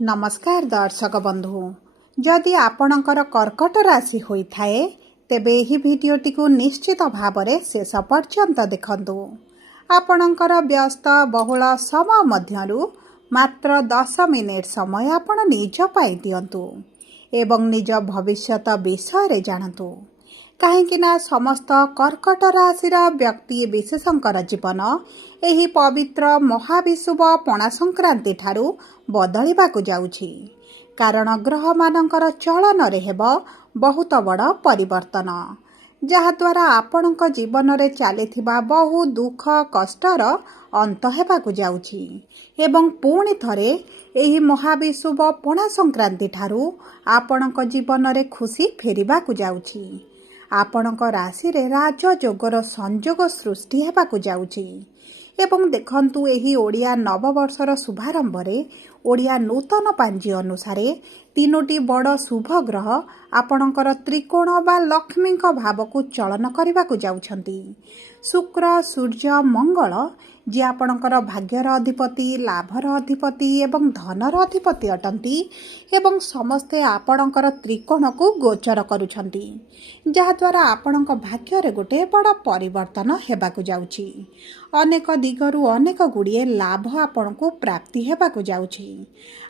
नमस्कार दर्शक बंधु जदि आपणकर कर्कट राशि होइथाए तेबे एही भिडियोटी को निश्चित भावरे शेष पर्यंत देखंतु। आपणकर व्यस्त बहुल समय मध्यरु मात्र 10 मिनिट समय आपण निज पाई दियंतु एवं निज भविष्यत विषय जानतु कहीं समस्त कर्कट राशिर व्यक्ति विशेषकर जीवन एही पवित्र महाविषुव पणा संक्रांति ठारू बदलिबाकु जाउछि। कारण ग्रह मानकर चलन रे हेब बहुत बड़ परिवर्तन जहाद्वारा आपणक जीवन रे चलिथिबा बहु दुख कष्टर अंत हेबाकु जाउछि एवं पुणी थरे एही महाविषुव पणा संक्रांति ठारू आपणक जीवन रे खुशी फेरिबाकु जाउछि। आपणक राशि रे राजयोगर संयोग सृष्टि हेबाकु जाउछि एवं देखंतु एही ओडिया नववर्षर शुभारंभ रे ओडिया नूतन पांजी अनुसार तीनोटी बड़ शुभ ग्रह आपणकर त्रिकोण बा लक्ष्मी भाव को चलन करने जाउछंती। शुक्र सूर्य मंगल जी आपणकर भाग्यर अधिपति लाभर अधिपति एवं धनर अधिपति अटंती एवं समस्ते आपणकर त्रिकोण को गोचर करुछंती जहाद्वारा आपणक भाग्य गोटे बड़ परिवर्तन हेबाकु जाउछि। अनेक दिगरु अनेक गुड़िए लाभ आपण को प्राप्ति हेबाकु जाउछि।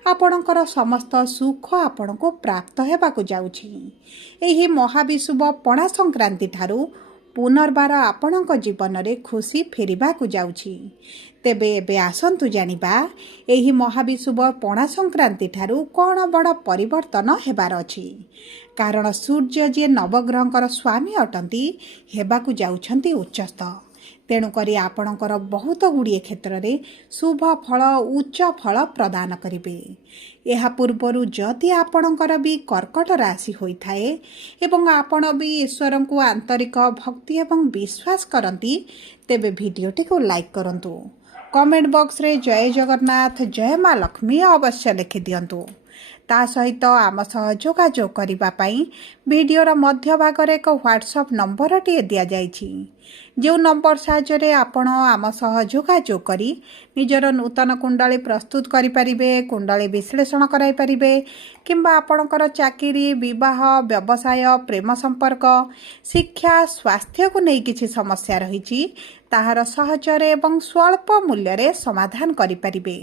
आपणकर समस्त सुख आपण को प्राप्त हेबाकु जाउछि। एही महाविषुव पणा संक्रांति ठारू पुनर्बार आपणक जीवन रे खुशी फेरिबाकु जाउछि। तेबे एबे आसंतु जानिबा एही महाविषुव पणा संक्रांति ठारू कोन बड़ परिवर्तन हेबार अछि। कारण सूर्य जे नवग्रहंकर स्वामी अटंती हेबाकु जाउछंती उच्चस्थ तेणुकरी आपणकर बहुत गुड़िए क्षेत्र में शुभ फल उच्च फल प्रदान करिवे। एहा पूर्वरु जदि आपणकर भी कर्कट राशि होइथाए एवं आपण भी ईश्वर को आंतरिक भक्ति एवं विश्वास करती तेबे भिडियोटी को लाइक करंतु। कमेंट बॉक्स रे जय जगन्नाथ जय माँ लक्ष्मी अवश्य लिखि दियंतु। ता सहित आम सह जोगाजोग करिबा पई भिडियोर मध्य भागरे एक व्हाट्सएप नंबर टिए दिया जाइछि जो नंबर साहाय्य आपण आम सह जोगाजोग करी निजर नूतन कुंडली प्रस्तुत करि परिबे, कुंडली विश्लेषण कराई परिबे किंबा आपणकर चाकरी विवाह व्यवसाय प्रेम संपर्क शिक्षा स्वास्थ्य को नहीं किछि समस्या रहिछि ताहार सहजरे एवं स्वल्प मूल्य रे समाधान करि परिबे।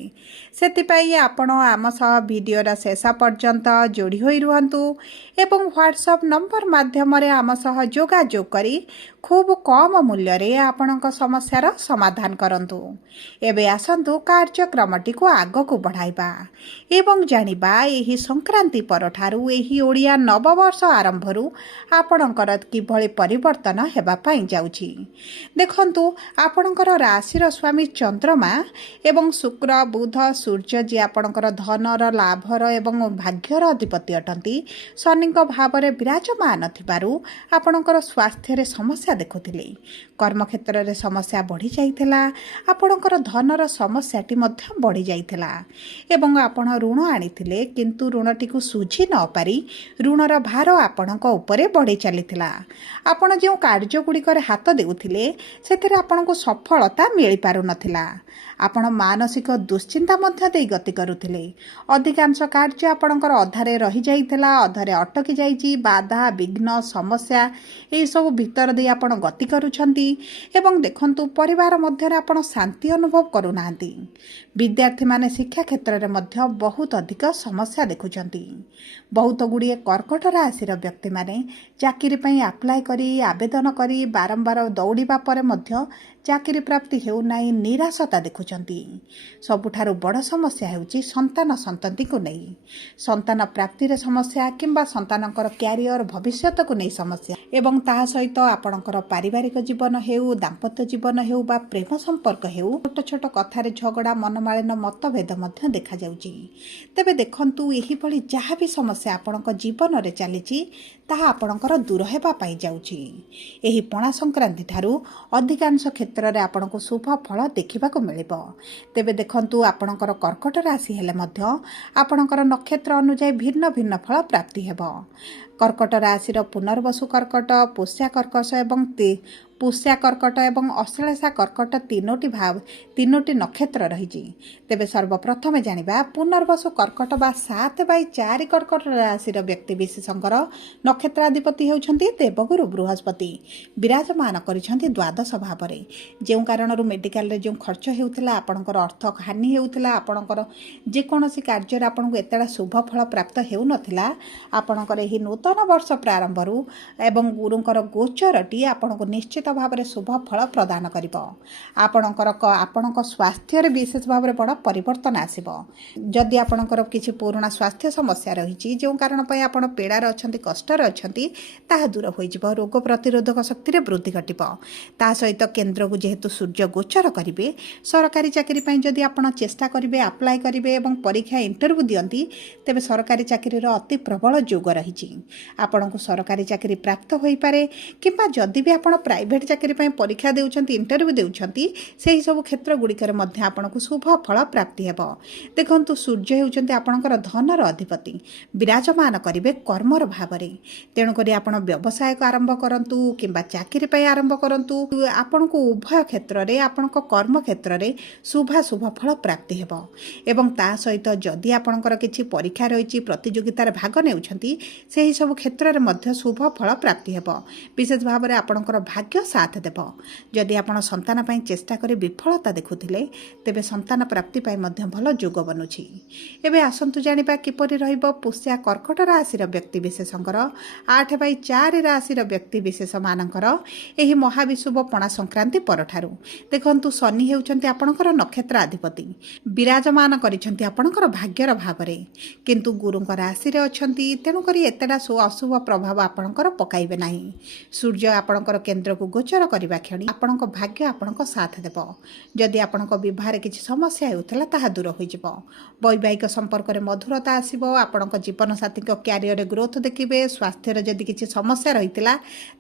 सेतिपई आपण आम सह भिडियोर शेष पर्यंत जोड़ी होई रुहंतु एवं व्हाट्सएप नंबर माध्यम रे आम सह जोगाजोग करी खूब कम मूल्य रे आपणक समस्यार समाधान करंतु। एबे आसंतु कार्यक्रमटी को आग को बढ़ाइबा एवं जानिबा एही संक्रांति परठारू एही ओडिया नववर्ष आरंभरू आपणकर किभଳି परिवर्तन हेबा पई जाउछि। देखंतु आपणकर राशिर स्वामी चंद्रमा एवं शुक्र बुध सूर्य जी आपणकर धनर लाभर एवं भाग्यर अधिपति अटंती शनिक भाव रे विराजमान थिबारु आपणकर स्वास्थ्य रे समस्या देखुथिले, कर्म क्षेत्र रे समस्या बढ़ी जाइथिला, आपणकर धनर समस्याटी मध्य बढ़ी जाइथिला एवं आपण ऋण आनिथिले किंतु ऋणटी को सुझी न पारी ऋणर भार आपणक उपरे बढ़ी चलिथिला। आपण जो कार्य गुड़िक हाथ देउथिले सेथिरे आपणको सफलता मिल पारु नथिला। आपण मानसिक दुश्चिंता मध्य दे गति करुथिले। अधिकांश कार्य आपणकर अधारे रही जाइथिला, अधारे अटकी जाइछि, बाधा विघ्न समस्या एही सब भीतर दे आपण गति करूछंती एवं देखंतु परिवार मध्य आपण शांति अनुभव करूनांती। विद्यार्थी माने शिक्षा क्षेत्र रे मध्य बहुत अधिक समस्या देखुछंती। बहुत गुड़िए कर्कट राशिर व्यक्ति माने चाकरी पई अप्लाई करी आवेदन करी बारंबार दौड़िबा परे मध्य चाकरी प्राप्ति हेउ नाही निराशता देखुछंती। सबुठारु बड़ समस्या हेउची संतान संतति को नहीं, संतान प्राप्ति रे समस्या किंबा संतानकर क्यारियर भविष्यत को नहीं समस्या एवं ताहा सहित आपणकर पारिवारिक जीवन हेउ दाम्पत्य जीवन हेउ बा प्रेम संपर्क हेउ छोट छोट कथारे झगड़ा मनमालिन मतभेद मध्य देखा जाउची। तेबे देखंतु एही भली जहा भी समस्या आपणक जीवन रे चलीची ताहा आपणकर दूर हेबा पाई जाउची। एही पणा संक्रांति ठारू अधिकांश क्षेत्र रे आपणको शुभ फल देखिबाको मिलिबो। तेबे देखंतु आपणकर कर्कट राशि हेले मध्य आपणकर नक्षत्र अनुसार भिन्न भिन्न फल प्राप्ति हेबो। कर्कट राशि पुनर्वसु कर्कट, पुष्या कर्कश एवं पुष्या कर्कट एवं अश्लेषा कर्कट तीनोटी नक्षत्र रही। तेबे सर्वप्रथम जानिबा पुनर्वसु कर्कट बा 7/4 कर्कट राशि व्यक्ति विशेषकर नक्षत्राधिपति होउछंती देवगुरु बृहस्पति विराजमान करिछंती द्वादश भावरे। जो कारण मेडिकल रे जो खर्च हेउथिला, आपणकर अर्थ हानि हेउथिला, आपणकर जेकोसी कार्य आपनको एतडा शुभ फल प्राप्त हेउ नथिला, आपणकर एही नूतन वर्ष प्रारंभरू एवं गुरुंकर गोचरटी आपनको निश्चित भाव में शुभ फल प्रदान करिब। आपणकर स्वास्थ्य रे विशेष भाव में बड़ परिवर्तन आसिब। जदि आपणकर किछि पुराना स्वास्थ्य समस्या रही जो कारण पय आपण पीड़ार अछंती, कष्टर अछंती, ताहा दूर होई जिवो। रोग प्रतिरोधक शक्ति रे वृद्धि घटिब। ता सहित केंद्र को जेहेतु सूर्य गोचर करिवे, सरकारी चाकरी पय जदि आपण चेष्टा करिवे, अप्लाई करिवे एवं परीक्षा इंटरव्यू दियंती, तेबे सरकारी चाकरी रो अति प्रबल योग रही। आपनको सरकारी चाकरी प्राप्त होई पारे, किंबा जदि भी आपण प्राइवेट चाकरी पय परीक्षा देउछंती, इंटरव्यू देउछंती, सेही सब क्षेत्र गुड़िकर मध्य आपनको शुभ फल प्राप्ति हेबो। देखंतु सूर्य हेउछंती आपणकर धनर अधिपति, विराजमान करिवे कर्मर भावरे। तेणु करी आपण व्यवसाय को आरंभ करंतु किंबा चाकरी पय आरंभ करंतु, आपनको उभय क्षेत्र रे, आपणको कर्म क्षेत्र रे शुभ फल प्राप्ति हेबो। एवं ता सहित जदि आपणकर किछि परीक्षा रहिछि, प्रतियोगितार भाग नेउछंती, सेही सब क्षेत्र रे मध्य शुभ फल प्राप्ति हेबो। विशेष भाव में आपणकर भाग्य साथ देव। जदि आपण संतान पय चेष्टा करे विफलता देखुथिले, तेबे संतान प्राप्ति पय मध्य भल योग बनुछि। एबे आसंतु जानिबा किपरि रहिबो पुष्या कर्कट राशि व्यक्ति विशेषकर 8/4 राशि व्यक्ति विशेष मानकर एही महाविषुव पणा संक्रांति परठारु। देखंतु शनि हेउछंती आपणकर नक्षत्र अधिपति, विराजमान करिछंती आपणकर भाग्यर भावरे, किंतु गुरुंक राशि रे अछंती। तेणु करी एतडा अशुभ प्रभाव आपणकर पकाइबे नाही। सूर्य आपणकर केंद्र को गोचर करबा क्षणी आपणक भाग्य आपणक साथ देव। जदि आपणक विवाह रे किछि समस्या हेउथला, ताहा दूर होई जिवो। वैवाहिक संपर्क रे मधुरता आसीबो। आपणक जीवन साथी को कैरियर रे ग्रोथ देखिबे। स्वास्थ्य रे जदि किछि समस्या रहितला,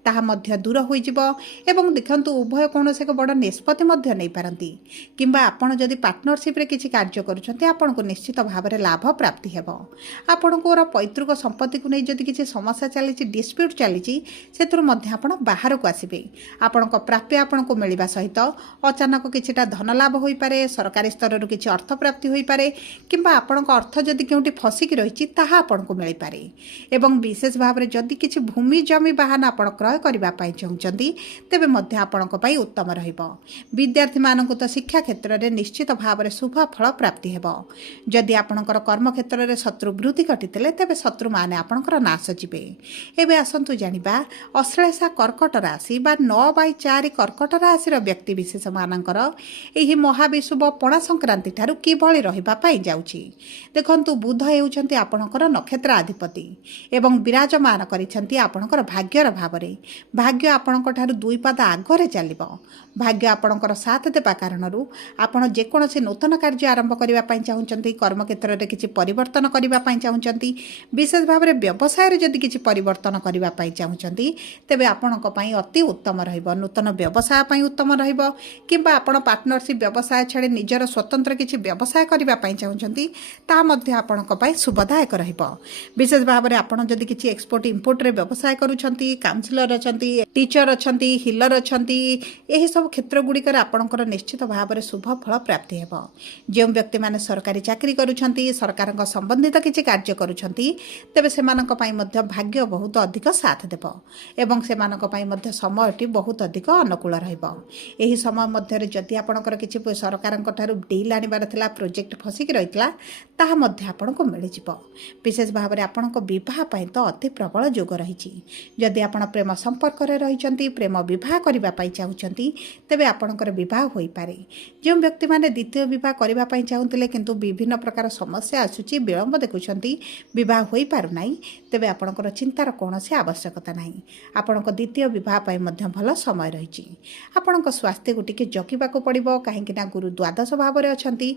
ताहा मध्य दूर होई जिवो। एवं देखंतु उभय कोनोसे एक बड़ निष्पत्ति मध्य नै पारंती, किंबा आपण जदि पार्टनरशिप रे किछि कार्य करूछंती, आपणको निश्चित भाव में लाभ प्राप्ति हेबो। आपणकोर पैतृक संपत्ति को नै जदि किछि समस्या चलीछि, डिस्प्यूट चलीछि, सेथुर मध्य आपण बाहर को आसीबे। आपणको प्राप्य आपणको मिलिबा सहित अचानक किछिटा धन लाभ होई पारे, सरकारी स्तर रु किछि अर्थ प्राप्ति होई पारे, किंबा आपणको अर्थ जदि केउटी फसिक रहिछि, ताहा आपणको मिलि पारे। एवं विशेष भाव में जदि किछि भूमि जमी वाहन आपण क्रय करबा पय चाहुचंती, तेबे मध्य आपणको पय उत्तम रहिबो। विद्यार्थी माननको तो शिक्षा क्षेत्र रे निश्चित भाव में शुभ फल प्राप्ति हेबो। जदि आपणकर कर्म क्षेत्र रे शत्रु वृद्धि घटितले, तेबे शत्रु माने आपणकर नाश जिवे। एबे आसंतु जानिबा अश्लेषा कर्कट राशि बा 9/4 कर्कट राशि व्यक्ति विशेष मानकर एही महाविषुव पणा संक्रांति ठारू किभଳି रहिबा पय जाउछि। देखंतु बुध हेउछंती आपणकर नक्षत्र अधिपति एवं विराजमान करिछंती आपणकर भाग्यर भावरे। भाग्य आपणकर ठारू 2 पाद आगरे चलिबो। भाग्य आपणकर साथ देबा कारणरू आपण जेकोसी नूतन कार्य आरंभ करबा पय चाहुचंती, कर्म क्षेत्र रे किछि परिवर्तन करबा पय चाहुचंती, विशेष भाव में व्यवसाय रे जदि किछि परिवर्तन करबा पय चाहुचंती, तेबे आपणक पय अति उत्तम रहिबो। नूतन व्यवसाय पय उत्तम रहिबो, किंबा आपण पार्टनरशिप व्यवसाय छाड़ी निजर स्वतंत्र किछि व्यवसाय करबा पय चाहुचंती, ता मध्ये आपणक पय शुभदायक रहिबो। विशेष भाव में आपण जदि किछि एक्सपोर्ट इंपोर्ट रे व्यवसाय करूछंती, काउंसलर अछंती, टीचर अछंती, हिलर अछंती, एही सब क्षेत्र गुड़िकर आपणकर निश्चित भाव में शुभ फल प्राप्ति हेबो। जो व्यक्ति माने सरकारी चाकरी करूछंती, सरकार संबंधित किछि कार्य करूछंती, तेबे सेमानक पय मध्ये भाग्य बहुत अधिक साथ देबो। एवं सेमानक पय मध्ये समयटी बहुत अधिक अनुकूल रहिबो। एही समय मध्ये जदि आपणकर किछि सरकारक ठारू डील आनिबार थिला, प्रोजेक्ट फसिक रहितला, ताहा मध्ये आपणको मिलि जिवो। विशेष भाव में आपणको विवाह पय तो अति प्रबल योग रहिछि। जदि आपण प्रेम संपर्क रे रहिचंती, प्रेम विवाह करबा पय चाहुचंती, तेबे आपणकर विवाह होई पारे। जो व्यक्ति माने द्वितीय विवाह करबा पय चाहुतिले, किंतु विभिन्न प्रकार समस्या आसुची, विलंब देखुचंती, विवाह होई पारु नाही, तेबे आपणकर चिंतार कोनोसी आवश्यकता नाही। आपणको द्वितीय विवाह पय मध्ये भल समय रहिछि। आपणको स्वास्थ्य को टिके जकिबाको पड़िबो, काहेकि ना गुरु द्वादश भाव रे अछंती।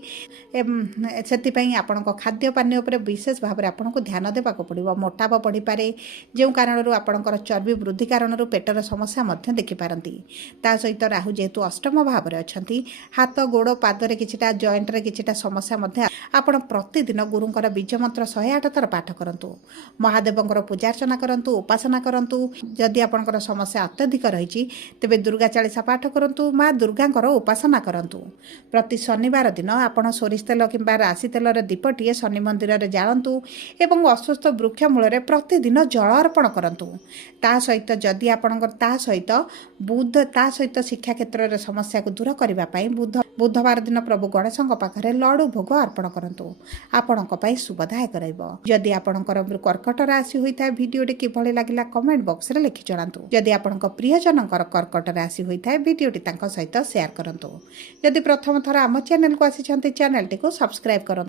सेति पय आपणको खाद्य पानी उपरे विशेष भाव रे आपणको ध्यान देबाको पड़िबो। मोटाप पड़ी पारे, जो कारणरू आपणकर चर्बी वृद्धि कारणरू पेटर समस्या मध्ये देखि पारंती। ता सहित राहु जेहेतु अष्टम भाव रे अछंती, हाथ गोड़ पाद रे किछिटा जॉइंट रे किछिटा समस्या मध्ये आपण प्रतिदिन गुरुंकर बीज मंत्र 108 थर पाठ करंतु। महादेवंक ମାଙ୍କର ପୂଜାର୍ଚ୍ଚନା କରନ୍ତୁ, ଉପାସନା କରନ୍ତୁ। ଯଦି ଆପଣଙ୍କର ସମସ୍ୟା ଅତ୍ୟଧିକ ରହିଛି ତେବେ ଦୁର୍ଗା ଚାଳିଶା ପାଠ କରନ୍ତୁ, ମା ଦୁର୍ଗାଙ୍କର ଉପାସନା କରନ୍ତୁ। ପ୍ରତି ଶନିବାର ଦିନ ଆପଣ ସୋରିଷ ତେଲ କିମ୍ବା ରାଶି ତେଲର ଦୀପଟିଏ ଶନି ମନ୍ଦିରରେ ଜାଳନ୍ତୁ ଏବଂ ଅସୁସ୍ଥ ବୃକ୍ଷ ମୂଳରେ ପ୍ରତିଦିନ ଜଳ ଅର୍ପଣ କରନ୍ତୁ। ତା ସହିତ ଶିକ୍ଷା କ୍ଷେତ୍ରରେ ସମସ୍ୟାକୁ ଦୂର କରିବା ପାଇଁ ବୁଧବାର ଦିନ ପ୍ରଭୁ ଗଣେଶଙ୍କ ପାଖରେ ଲଡ଼ୁ ଭୋଗ ଅର୍ପଣ କରନ୍ତୁ। ଆପଣଙ୍କ ପାଇଁ ଶୁଭଦାୟକ ରହିବ। ଯଦି ଆପଣଙ୍କର କର୍କଟ ରାଶି ହୋଇଥାଏ, ଭିଡ଼ିଓଟି କିଭଳି ଲାଗିଲା କମେଣ୍ଟ ବକ୍ସରେ ଲେଖି ଜଣାନ୍ତୁ। ଯଦି ଆପଣଙ୍କ ପ୍ରିୟଜନଙ୍କର କର୍କଟ ରାଶି ହୋଇଥାଏ, ଭିଡ଼ିଓଟି ତାଙ୍କ ସହିତ ସେୟାର କରନ୍ତୁ। ଯଦି ପ୍ରଥମ ଥର ଆମ ଚ୍ୟାନେଲକୁ ଆସିଛନ୍ତି, ଚ୍ୟାନେଲଟିକୁ ସବସ୍କ୍ରାଇବ୍ କରନ୍ତୁ।